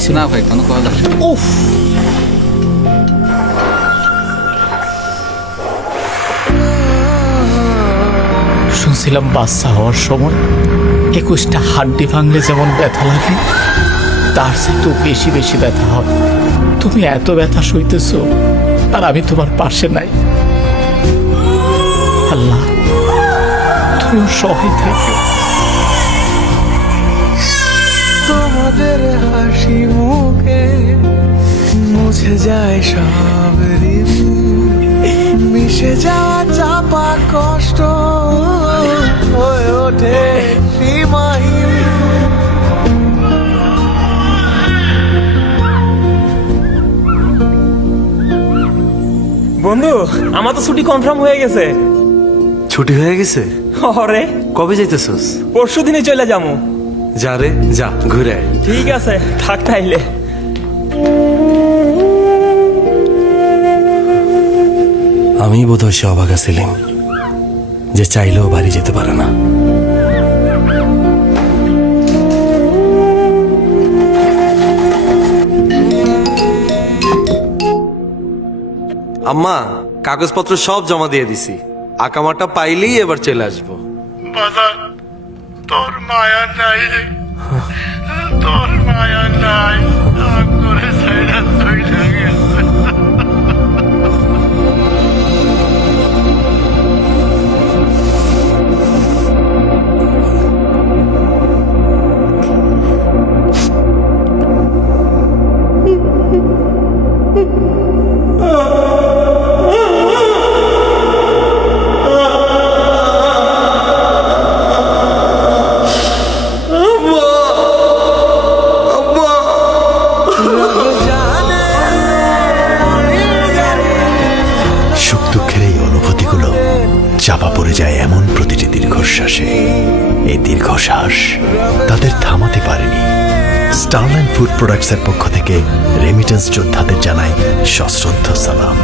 ঘুমাইছি না ভাই কোনো কল আসে উফ শুনছিলাম বাচ্চা হওয়ার সময় 21টা হাড্ডি ভাঙলে যেমন ব্যথা লাগে তার চেয়ে বেশি বেশি ব্যথা হয়। তুমি এত ব্যথা সইতেছো আর আমি তোমার পাশে নাই। আল্লাহ তুমিও সহায় থেকো। তোমাদের হাসি মুখে মুছে যায় সব মিশে যাওয়া চাপা কষ্ট হয়ে ওঠে সীমাহীন। বন্ধু আমার তো ছুটি কনফার্ম হয়ে গেছে। ছুটি হয়ে গেছে? অরে কবে যাইতেছস? পরশু দিনে চলে যাবো। যা রে যা, ঘুরে আয়। ঠিক আছে থাক তাইলে। আমি বোধহয় সে অভাগা ছিলাম যে চাইলেও বাড়ি যেতে পারে না। আম্মা কাগজপত্র সব জমা দিয়ে দিছি, আকামাটা পাইলেই এবার চলে আসবো। তোর মায়া নাই রে, তোর মায়া নাই, রাগ করে ছাইড়া চইলা গেছে। সুখ দুঃখের এই অনুভূতিগুলো চাপা পড়ে যায় এমন প্রতিটি দীর্ঘশ্বাসে। এই দীর্ঘশ্বাস তাদের থামাতে পারেনি। স্টারলাইন ফুড প্রোডাক্টসের পক্ষ থেকে রেমিটেন্স যোদ্ধাদের জানাই সশ্রদ্ধ সালাম।